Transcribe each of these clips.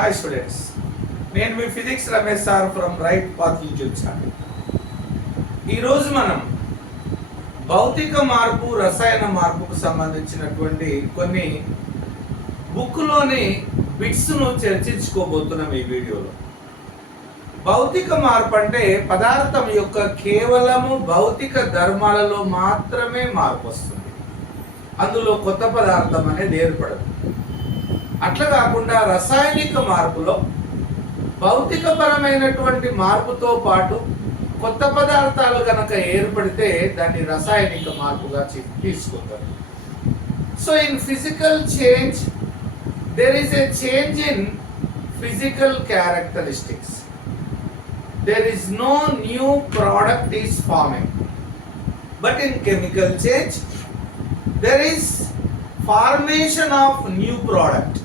Hi students నేను మీ physics Ramesh sir from Right Path YouTube channel ఈరోజు మనం భౌతిక మార్పు రసాయన మార్పుకు సంబంధించినటువంటి కొన్ని బుక్లోని బిట్స్ను చర్చించుకోబోతున్నాం ఈ వీడియోలో. భౌతిక మార్పు అంటే పదార్థం యొక్క కేవలము భౌతిక ధర్మాలలో మాత్రమే మార్పు వస్తుంది. అందులో కొత్త పదార్థం అనేది ఏర్పడదు. అట్లా కాకుండా రసాయనిక మార్పులో భౌతికపరమైనటువంటి మార్పుతో పాటు కొత్త పదార్థాలు కనుక ఏర్పడితే దాన్ని రసాయనిక మార్పుగా తీసుకుంటారు. So in physical change there is a change in physical characteristics there is no new product is forming but in chemical change there is formation of new product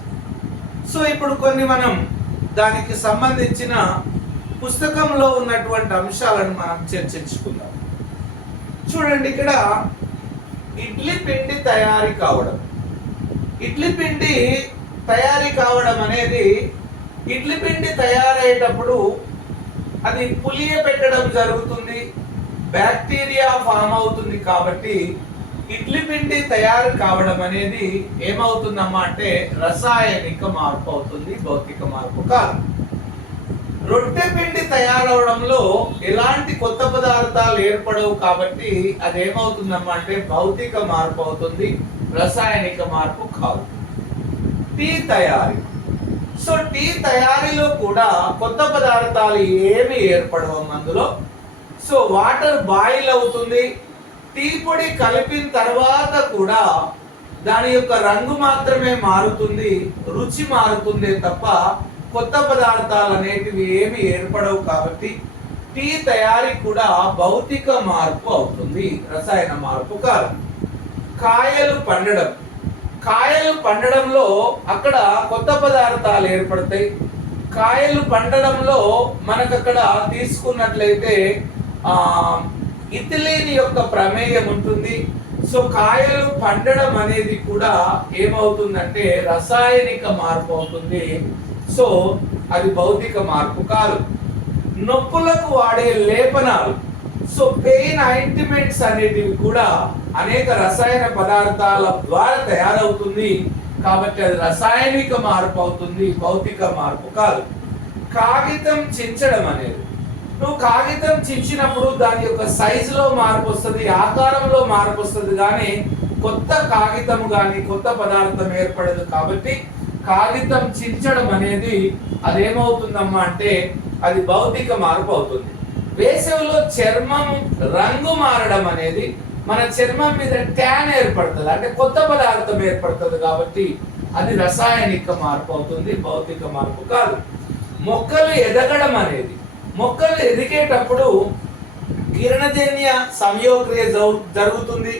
so ఇప్పుడు కొన్ని మనం దానికి సంబంధించిన పుస్తకంలో ఉన్నటువంటి అంశాలను మనం చర్చించుకుందాం. చూడండి ఇక్కడ ఇడ్లీ పిండి తయారీ కావడం. ఇడ్లీ పిండి తయారీ కావడం అనేది ఇడ్లీ పిండి తయారయ్యేటప్పుడు అది పులియ పెట్టడం జరుగుతుంది బ్యాక్టీరియా ఫామ్ అవుతుంది కాబట్టి ఇడ్లీ పిండి తయారు కావడం అనేది ఏమవుతుందమ్మా అంటే రసాయనిక మార్పు అవుతుంది భౌతిక మార్పు కాదు. రొట్టె పిండి తయారవడంలో ఎలాంటి కొత్త పదార్థాలు ఏర్పడవు కాబట్టి అది ఏమవుతుందమ్మా అంటే భౌతిక మార్పు అవుతుంది రసాయనిక మార్పు కాదు. టీ తయారీ. సో టీ తయారీలో కూడా కొత్త పదార్థాలు ఏమి ఏర్పడవు అందులో? సో వాటర్ బాయిల్ అవుతుంది టీ పొడి కలిపిన తర్వాత కూడా దాని యొక్క రంగు మాత్రమే మారుతుంది రుచి మారుతుంది తప్ప కొత్త పదార్థాలు అనేటివి ఏమి ఏర్పడవు కాబట్టి టీ తయారీ కూడా భౌతిక మార్పు అవుతుంది రసాయన మార్పు కాదు. కాయలు పండడం. కాయలు పండడంలో అక్కడ కొత్త పదార్థాలు ఏర్పడతాయి. కాయలు పండడంలో మనకు అక్కడ తీసుకున్నట్లయితే ఆ ఇథిలీన్ యొక్క ప్రమేయం ఉంటుంది. సో కాయలు పండడం అనేది కూడా ఏమవుతుందంటే రసాయనిక మార్పు అవుతుంది. సో అది భౌతిక మార్పు కాదు. నొప్పులకు వాడే లేపనాలు సో పెయిన్ ఐంటిమెంట్స్ అనేటివి కూడా అనేక రసాయన పదార్థాల ద్వారా తయారవుతుంది. కాబట్టి అది రసాయనిక మార్పు అవుతుంది భౌతిక మార్పు కాదు. కాగితం చించడం అనేది. నువ్వు కాగితం చించినప్పుడు దాని యొక్క సైజులో మార్పు వస్తుంది ఆకారంలో మార్పు వస్తుంది కానీ కొత్త కాగితం కానీ కొత్త పదార్థం ఏర్పడదు కాబట్టి కాగితం చించడం అనేది అదేమవుతుందమ్మా అంటే అది భౌతిక మార్పు అవుతుంది. వేసవిలో చర్మం రంగు మారడం అనేది మన చర్మం మీద ట్యాన్ ఏర్పడుతుంది అంటే కొత్త పదార్థం ఏర్పడుతుంది కాబట్టి అది రసాయనిక మార్పు అవుతుంది భౌతిక మార్పు కాదు. మొక్కలు ఎదగడం అనేది మొక్కలు ఎదిగేటప్పుడు కిరణజన్య సంయోక్రియ జరుగుతుంది.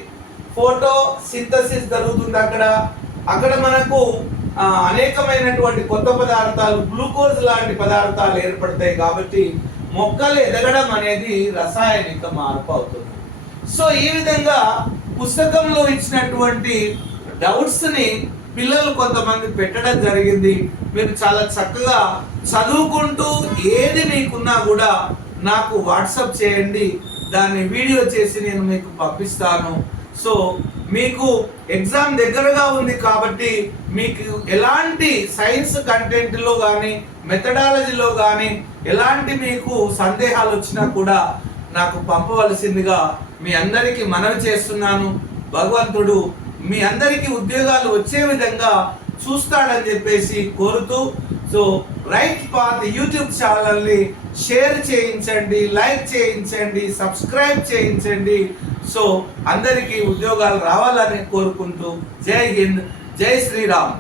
ఫోటో సింథసిస్ జరుగుతుంది అక్కడ. అక్కడ మనకు అనేకమైనటువంటి కొత్త పదార్థాలు గ్లూకోజ్ లాంటి పదార్థాలు ఏర్పడతాయి కాబట్టి మొక్కలు ఎదగడం అనేది రసాయనిక మార్పు అవుతుంది. సో ఈ విధంగా పుస్తకంలో ఇచ్చినటువంటి డౌట్స్ని పిల్లలు కొంతమంది పెట్టడం జరిగింది. మీరు చాలా చక్కగా చదువుకుంటూ ఏది మీకున్నా కూడా నాకు వాట్సాప్ చేయండి దాన్ని వీడియో చేసి నేను మీకు పంపిస్తాను. సో మీకు ఎగ్జామ్ దగ్గరగా ఉంది కాబట్టి మీకు ఎలాంటి సైన్స్ కంటెంట్లో కానీ మెథడాలజీలో కానీ ఎలాంటి మీకు సందేహాలు వచ్చినా కూడా నాకు పంపవలసిందిగా మీ అందరికీ మనవి చేస్తున్నాను. భగవంతుడు మీ అందరికీ ఉద్యోగాలు వచ్చే విధంగా చూస్తాడని చెప్పేసి కోరుతూ సో రైట్ పాత్ యూట్యూబ్ ఛానల్ని షేర్ చేయించండి లైక్ చేయించండి సబ్స్క్రైబ్ చేయించండి. సో అందరికీ ఉద్యోగాలు రావాలని కోరుకుంటూ జై హింద్ జై శ్రీరామ్.